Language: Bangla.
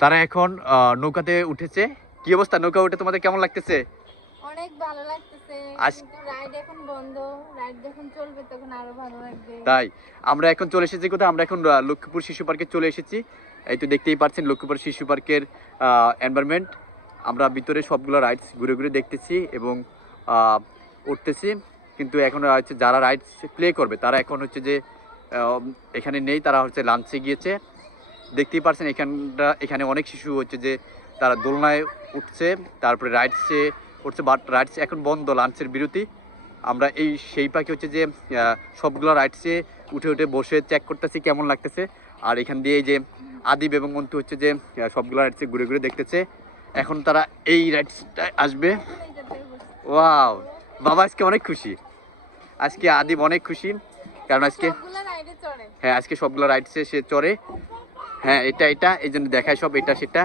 তারা এখন নৌকাতে উঠেছে। কি অবস্থা? নৌকা উঠে তোমাদের কেমন লাগতেছে? অনেক ভালো লাগতেছে আজ- রাইড এখন বন্ধ। রাইড যখন চলবে তখন আরও ভালো লাগবে। তাই আমরা এখন চলে এসেছি কোথায়? আমরা এখন লক্ষ্মীপুর শিশু পার্কে চলে এসেছি। এই তো দেখতেই পাচ্ছেন লক্ষ্মীপুর শিশু পার্কের এনভায়রনমেন্ট আমরা ভিতরে সবগুলো রাইডস ঘুরে ঘুরে দেখতেছি এবং আহ, উঠতেছি। কিন্তু এখন হচ্ছে যারা রাইডস প্লে করবে তারা এখন হচ্ছে যে এখানে নেই তারা হচ্ছে লাঞ্চে গিয়েছে। দেখতেই পারছেন এখানটা এখানে অনেক শিশু হচ্ছে যে তারা দোলনায় উঠছে তারপরে রাইডসে উঠছে বাট রাইডস এখন বন্ধ লাঞ্চের বিরতি। আমরা এই সেই পাখি হচ্ছে যে সবগুলো রাইডসে উঠে উঠে বসে চেক করতেছি কেমন লাগতেছে। আর এখান দিয়ে যে আদিব এবং মন্টু হচ্ছে যে সবগুলো রাইডসে ঘুরে ঘুরে দেখতেছে। এখন তারা এই রাইডসটা আসবে। ওয়াও! বাবা আজকে অনেক খুশি। আজকে আদিব অনেক খুশি কারণ আজকে হ্যাঁ আজকে সবগুলো রাইডসে সে চড়ে। হ্যাঁ এটা এটা এই জন্য দেখায় সব এটা সেটা।